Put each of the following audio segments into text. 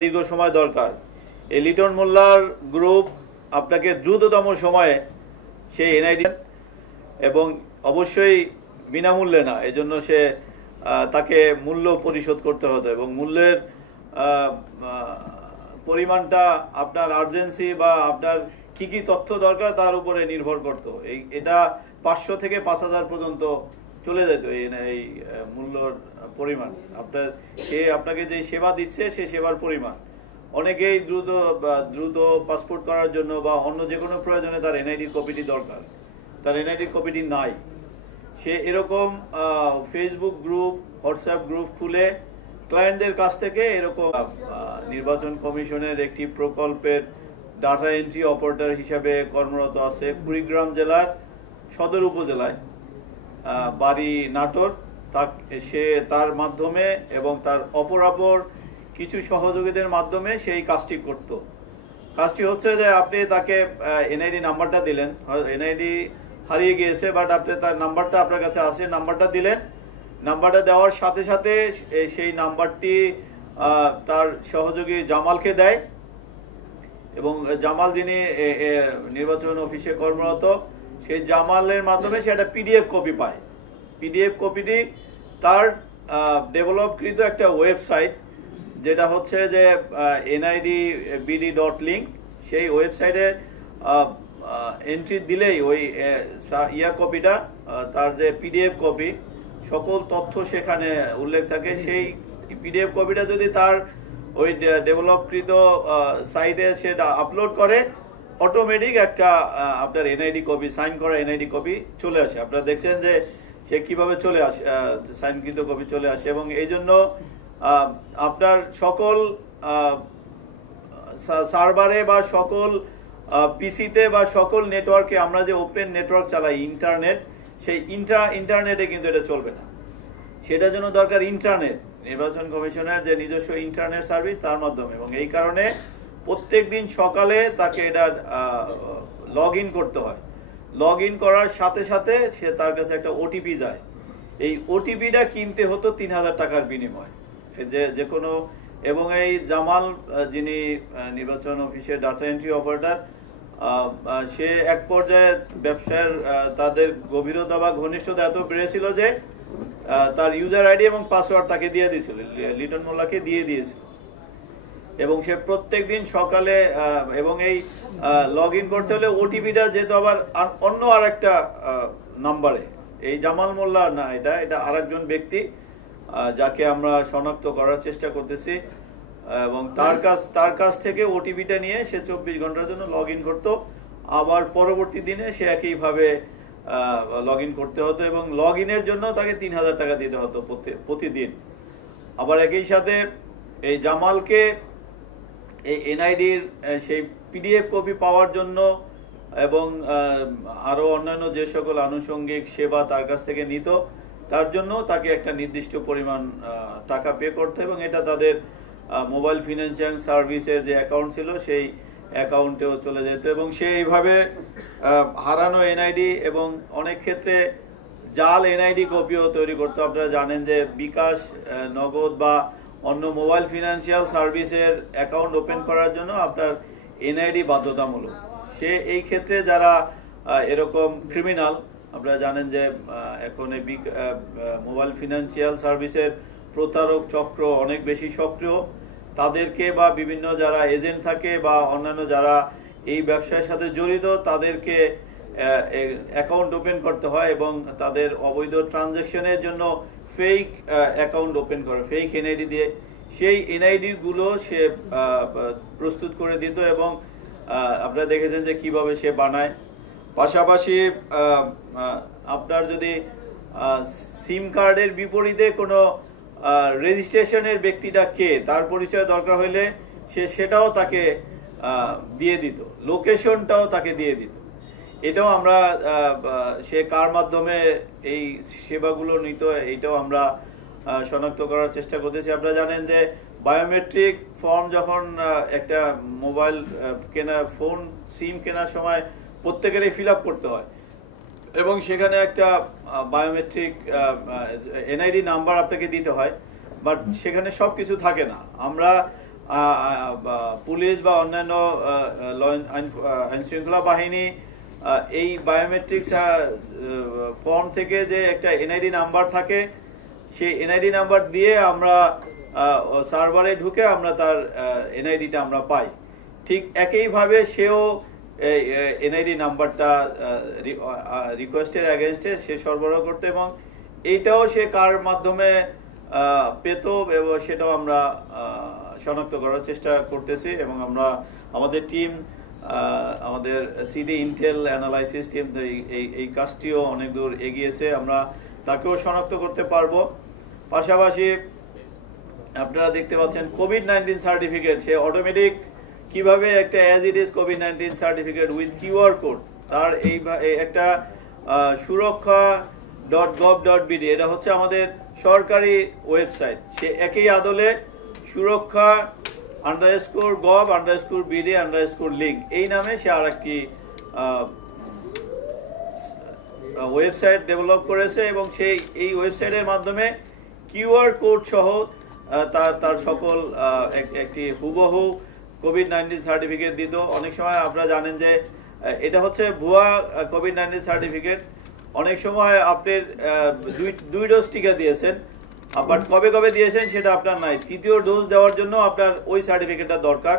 দীর্ঘ সময় দরকার। এই লিটন মোল্লার গ্রুপ আপনাকে দ্রুততম সময়ে সেই এনআইডি এবং অবশ্যই বিনামূল্যে না, এজন্য সে তাকে মূল্য পরিশোধ করতে হতো এবং মূল্যের পরিমাণটা আপনার আর্জেন্সি বা আপনার কি কি তথ্য দরকার তার উপরে নির্ভর করতো। এটা 500 থেকে 5000 পর্যন্ত চলে যেত এই মূল্যর পরিমাণ। আপনাকে যে সেবা দিচ্ছে সে সেবার পরিমাণ। অনেকেই দ্রুত পাসপোর্ট করার জন্য বা অন্য যে কোনো প্রয়োজনে তার এনআইডির কপিটি দরকার, তার এনআইডির কপিটি নাই। সে এরকম ফেসবুক গ্রুপ, হোয়াটসঅ্যাপ গ্রুপ খুলে ক্লায়েন্টদের কাছ থেকে এরকম নির্বাচন কমিশনের একটি প্রকল্পের ডাটা এন্ট্রি অপারেটর হিসাবে কর্মরত আছে কুড়িগ্রাম জেলার সদর উপজেলায়, বাড়ি নাটোর। সে তার মাধ্যমে এবং তার অপর কিছু সহযোগীদের মাধ্যমে সেই কাজটি করত। কাজটি হচ্ছে যে আপনি তাকে এনআইডি নাম্বারটা দিলেন, এনআইডি হারিয়ে গিয়েছে বাট আপনি তার নাম্বারটা আপনার কাছে আছে, নাম্বারটা দিলেন। নাম্বারটা দেওয়ার সাথে সাথে সেই নাম্বারটি তার সহযোগী জামালকে দেয় এবং জামাল যিনি নির্বাচন অফিসে কর্মরত, সেই জামালের মাধ্যমে সে একটা পিডিএফ কপি পায়। পিডিএফ কপিটি তার ডেভেলপকৃত একটা ওয়েবসাইট, যেটা হচ্ছে যে NIDBD.link, সেই ওয়েবসাইটে এন্ট্রি দিলেই ওই কপিটা, তার যে পিডিএফ কপি, সকল তথ্য সেখানে উল্লেখ থাকে। সেই পিডিএফ কপিটা যদি তার ওই ডেভেলপকৃত সাইটে সেটা আপলোড করে, অটোমেটিক একটা আপনার এনআইডি কপি, সাইন করা এনআইডি কপি চলে আসে। আপনারা দেখছেন যে সে কিভাবে চলে আসে, সাইনকৃত কপি চলে আসে। এবং এই জন্য আপনার সকল সার্ভারে বা সকল পিসিতে বা সকল নেটওয়ার্কে আমরা যে ওপেন নেটওয়ার্ক চালাই ইন্টারনেট, সেই ইন্টারনেটে কিন্তু এটা চলবে না। সেটার জন্য দরকার ইন্টারনেট, নির্বাচন কমিশনের যে নিজস্ব ইন্টারনেট সার্ভিস, তার মাধ্যমে। এবং এই কারণে প্রত্যেক দিন সকালে তাকে এটা লগ ইন করতে হয়। লগ ইন করার সাথে সাথে সে তার কাছে একটা ওটিপি যায়। এই ওটিপিটা কিনতে হতো 3000 টাকার বিনিময় যে কোনো। এবং এই জামাল যিনি নির্বাচন অফিসের ডাটা এন্ট্রি অপারেটর, সে এক পর্যায়ে ব্যবসার তাদের গভীরতা বা ঘনিষ্ঠতা এত বেড়েছিল যে তার ইউজার আইডি এবং পাসওয়ার্ড তাকে দিয়ে দিয়েছিল, লিটন মোল্লাকে দিয়ে দিয়েছিল। এবং সে প্রত্যেক দিন সকালে এবং এই লগ ইন করতে হলে ওটিপিটা যেত আবার অন্য আর একটা নাম্বারে। এই জামাল মোল্লা না, এটা আরেকজন ব্যক্তি যাকে আমরা শনাক্ত করার চেষ্টা করতেছি। এবং তার কাছ থেকে ওটিপিটা নিয়ে সে 24 ঘন্টার জন্য লগ ইন করতো। আবার পরবর্তী দিনে সে একইভাবে লগ ইন করতে হতো এবং লগ ইনের জন্য তাকে 3000 টাকা দিতে হতো প্রতিদিন। আবার একই সাথে এই জামালকে এই এনআইডির সেই পিডিএফ কপি পাওয়ার জন্য এবং আরও অন্যান্য যে সকল আনুষঙ্গিক সেবা তার কাছ থেকে নিত, তার জন্য তাকে একটা নির্দিষ্ট পরিমাণ টাকা পে করতে, এবং এটা তাদের মোবাইল ফিনান্সিয়াল সার্ভিসের যে অ্যাকাউন্ট ছিল সেই অ্যাকাউন্টেও চলে যেত। এবং সে এইভাবে হারানো এনআইডি এবং অনেক ক্ষেত্রে জাল এনআইডি কপিও তৈরি করতো। আপনারা জানেন যে বিকাশ, নগদ বা অন্য মোবাইল ফিনান্সিয়াল সার্ভিসের অ্যাকাউন্ট ওপেন করার জন্য আপনার এনআইডি বাধ্যতামূলক। সে এই ক্ষেত্রে যারা এরকম ক্রিমিনাল, আপনারা জানেন যে এখন এই মোবাইল ফিনান্সিয়াল সার্ভিসের প্রতারক চক্র অনেক বেশি সক্রিয়। তাদেরকে বা বিভিন্ন যারা এজেন্ট থাকে বা অন্যান্য যারা এই ব্যবসার সাথে জড়িত, তাদেরকে অ্যাকাউন্ট ওপেন করতে হয় এবং তাদের অবৈধ ট্রানজ্যাকশনের জন্য ফেক অ্যাকাউন্ট ওপেন করে, ফেক এনআইডি দিয়ে সেই এনআইডিগুলো সে প্রস্তুত করে দিত। এবং আপনারা দেখেছেন যে কিভাবে সে বানায়। পাশাপাশি আপনার যদি সিম কার্ডের বিপরীতে কোনো রেজিস্ট্রেশনের ব্যক্তিটা কে, তার পরিচয় দরকার হইলে সেটাও তাকে দিয়ে দিত, লোকেশনটাও তাকে দিয়ে দিত। এটাও আমরা সে কার মাধ্যমে এই সেবাগুলো নিত, এইটাও আমরা শনাক্ত করার চেষ্টা করতেছি। আপনারা জানেন যে বায়োমেট্রিক ফর্ম যখন একটা মোবাইল ফোন সিম কেনার সময় প্রত্যেকেরই ফিল আপ করতে হয় এবং সেখানে একটা বায়োমেট্রিক এনআইডি নাম্বার আপনাকে দিতে হয়, বাট সেখানে সব কিছু থাকে না। আমরা পুলিশ বা অন্যান্য আইন শৃঙ্খলা বাহিনী এই বায়োমেট্রিক্স ফর্ম থেকে যে একটা এনআইডি নাম্বার থাকে, সেই এনআইডি নাম্বার দিয়ে আমরা সার্ভারে ঢুকে আমরা তার এনআইডিটা আমরা পাই। ঠিক একইভাবে সেও এনআইডি নাম্বারটা রিকোয়েস্টের অ্যাগেনস্টে সে সরবরাহ করতে, এবং এইটাও সে কার মাধ্যমে পেত এবং সেটাও আমরা শনাক্ত করার চেষ্টা করতেছি। এবং আমরা আমাদের টিম, আমাদের সিডি ইন্টেল অ্যানালাইসিস টিম এই কাজটিও অনেক দূর এগিয়েছে, আমরা তাকেও শনাক্ত করতে পারবো। পাশাপাশি আপনারা দেখতে পাচ্ছেন কোভিড-19 সার্টিফিকেট, সে অটোমেটিক কিভাবে একটা as it is COVID-19 certificate with QR code, তার এই একটা সুরক্ষা.gov.bd, এটা হচ্ছে আমাদের সরকারি ওয়েবসাইট, সে একই আদলে সুরক্ষা_gov_bd_link এই নামে সে আর একটি ওয়েবসাইট ডেভেলপ করেছে, এবং সেই এই ওয়েবসাইটের মাধ্যমে কিউআর কোড সহ তার সকল একটি হুবহু কোভিড-19 সার্টিফিকেট দিত। অনেক সময় আপনারা জানেন যে এটা হচ্ছে ভুয়া কোভিড-19 সার্টিফিকেট। অনেক সময় আপনি দুই ডোজ টিকা দিয়েছেন, বাট কবে কবে দিয়েছেন সেটা আপনার নাই, তৃতীয় ডোজ দেওয়ার জন্য আপনার ওই সার্টিফিকেটটা দরকার।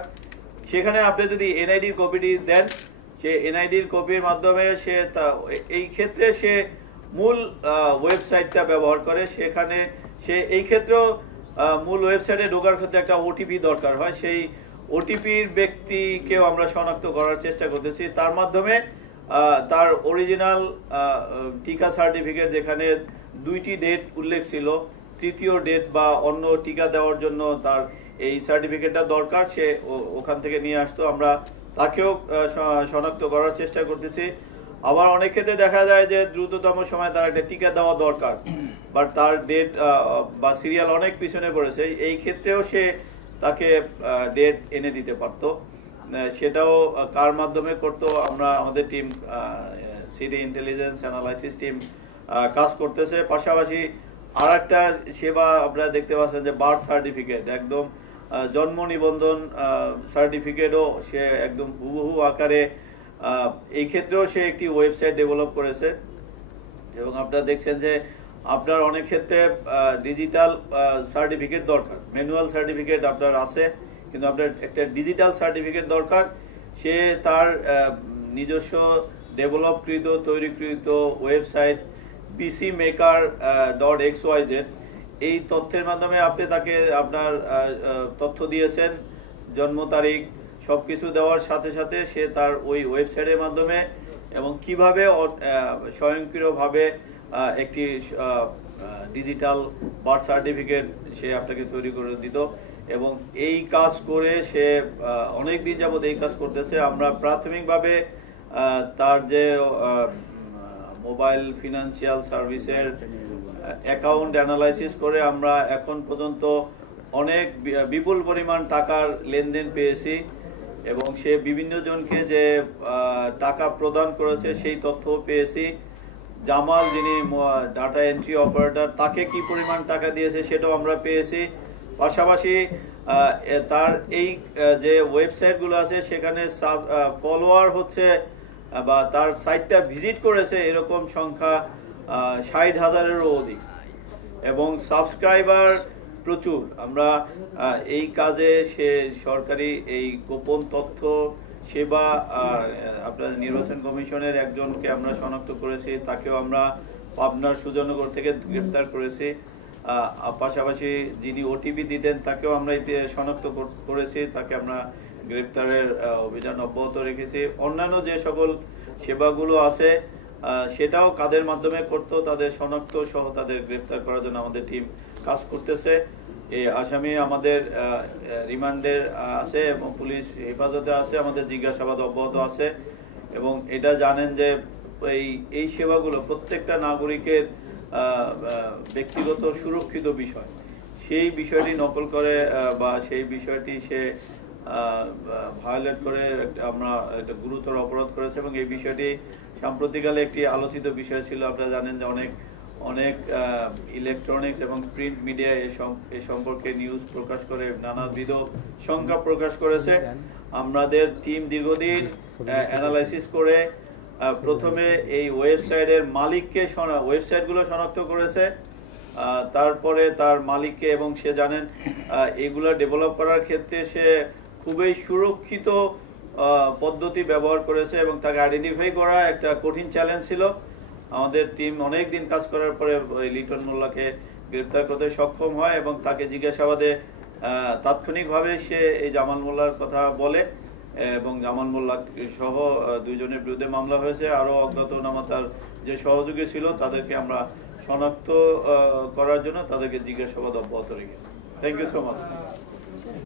সেখানে আপনি যদি এনআইডির কপিটি দেন, সে এনআইডির কপির মাধ্যমে সে এই ক্ষেত্রে সে মূল ওয়েবসাইটটা ব্যবহার করে, সেখানে সে এই ক্ষেত্রেও মূল ওয়েবসাইটে ঢোকার ক্ষেত্রে একটা ওটিপি দরকার হয়, সেই ওটিপির ব্যক্তিকেও আমরা শনাক্ত করার চেষ্টা করতেছি। তার মাধ্যমে তার অরিজিনাল টিকা সার্টিফিকেট, যেখানে 2টি ডেট উল্লেখ ছিল, তৃতীয় ডেট বা অন্য টিকা দেওয়ার জন্য তার এই সার্টিফিকেটটা দরকার, সে ওখান থেকে নিয়ে আসতো। আমরা তাকেও শনাক্ত করার চেষ্টা করতেছি। আবার অনেক ক্ষেত্রে দেখা যায় যে দ্রুততম সময় তার একটা টিকা দেওয়া দরকার, বাট তার ডেট বা সিরিয়াল অনেক পিছনে পড়েছে, এই ক্ষেত্রেও সে তাকে ডেট এনে দিতে পারত। সেটাও কার মাধ্যমে করত, আমরা আমাদের team CD intelligence analysis team কাজ করতেছে। পাশাপাশি আর একটা সেবা আপনারা দেখতে পাচ্ছেন যে বার্থ সার্টিফিকেট, একদম জন্ম নিবন্ধন সার্টিফিকেটও সে একদম হুবহু আকারে, এই ক্ষেত্রেও সে একটি ওয়েবসাইট ডেভেলপ করেছে। এবং আপনারা দেখছেন যে আপনার অনেক ক্ষেত্রে ডিজিটাল সার্টিফিকেট দরকার, ম্যানুয়াল সার্টিফিকেট আপনার আছে, কিন্তু আপনার একটা ডিজিটাল সার্টিফিকেট দরকার। সে তার নিজস্ব ডেভেলপকৃত তৈরিকৃত ওয়েবসাইট pcmaker.xyz, এই তথ্যের মাধ্যমে আপনি তাকে আপনার তথ্য দিয়েছেন, জন্ম তারিখ সব কিছু দেওয়ার সাথে সাথে সে তার ওই ওয়েবসাইটের মাধ্যমে এবং কিভাবে স্বয়ংক্রিয়ভাবে একটি ডিজিটাল বার্থ সার্টিফিকেট সে আপনাকে তৈরি করে দিত। এবং এই কাজ করে সে অনেক দিন যাবত এই কাজ করতেছে। আমরা প্রাথমিকভাবে তার যে মোবাইল ফিনান্সিয়াল সার্ভিসের অ্যাকাউন্ট অ্যানালাইসিস করে আমরা এখন পর্যন্ত অনেক বিপুল পরিমাণ টাকার লেনদেন পেয়েছি, এবং সে বিভিন্ন জনকে যে টাকা প্রদান করেছে সেই তথ্যও পেয়েছি। জামাল, যিনি ডাটা এন্ট্রি অপারেটর, তাকে কি পরিমাণ টাকা দিয়েছে সেটাও আমরা পেয়েছি। পাশাপাশি তার এই যে ওয়েবসাইটগুলো আছে সেখানে ফলোয়ার হচ্ছে বা তার সাইটটা ভিজিট করেছে এরকম সংখ্যা 60,000-এরও অধিক, এবং সাবস্ক্রাইবার প্রচুর। আমরা এই কাজে সে সরকারি এই গোপন তথ্য সেবা আপনার নির্বাচন কমিশনের একজনকে আমরা শনাক্ত করেছি, তাকেও আমরা পাবনার সুজনগর থেকে গ্রেপ্তার করেছি। পাশাপাশি যিনি ওটিপি দিতেন তাকেও আমরা এতে শনাক্ত করেছি, তাকে আমরা গ্রেপ্তারের অভিযান অব্যাহত রেখেছি। অন্যান্য যে সকল সেবাগুলো আছে সেটাও কাদের মাধ্যমে করতো তাদের শনাক্ত সহ তাদের গ্রেপ্তার করার জন্য আমাদের টিম কাজ করতেছে। এই আসামি আমাদের রিমান্ডের আছে এবং পুলিশ হেফাজতে আছে, আমাদের জিজ্ঞাসাবাদ অব্যাহত আছে। এবং এটা জানেন যে এই সেবাগুলো প্রত্যেকটা নাগরিকের ব্যক্তিগত সুরক্ষিত বিষয়, সেই বিষয়টি নকল করে বা সেই বিষয়টি সে ভায়োলেট করে আমরা একটা গুরুতর অপরাধ করেছে। এবং এই বিষয়টি সাম্প্রতিককালে একটি আলোচিত বিষয় ছিল। আপনারা জানেন যে অনেক অনেক ইলেকট্রনিক্স এবং প্রিন্ট মিডিয়া এ সম্পর্কে নিউজ প্রকাশ করে নানাবিধ শঙ্কা প্রকাশ করেছে। আমাদের টিম দীর্ঘদিন অ্যানালাইসিস করে প্রথমে এই ওয়েবসাইটের মালিককে ওয়েবসাইটগুলো শনাক্ত করেছে, তারপরে তার মালিককে, এবং সে জানেন এগুলো ডেভেলপ করার ক্ষেত্রে সে খুবই সুরক্ষিত পদ্ধতি ব্যবহার করেছে এবং তাকে আইডেন্টিফাই করা একটা কঠিন চ্যালেঞ্জ ছিল। আমাদের টিম অনেক দিন কাজ করার পরে লিটন মোল্লাকে গ্রেপ্তার করতে সক্ষম হয় এবং তাকে জিজ্ঞাসাবাদে তাৎক্ষণিকভাবে সে এই জামাল মোল্লার কথা বলে এবং জামাল মোল্লা সহ দুইজনের বিরুদ্ধে মামলা হয়েছে। আরও অজ্ঞাতনামা তার যে সহযোগী ছিল তাদেরকে আমরা শনাক্ত করার জন্য তাদেরকে জিজ্ঞাসাবাদ অব্যাহত রেখেছি। Thank you so much.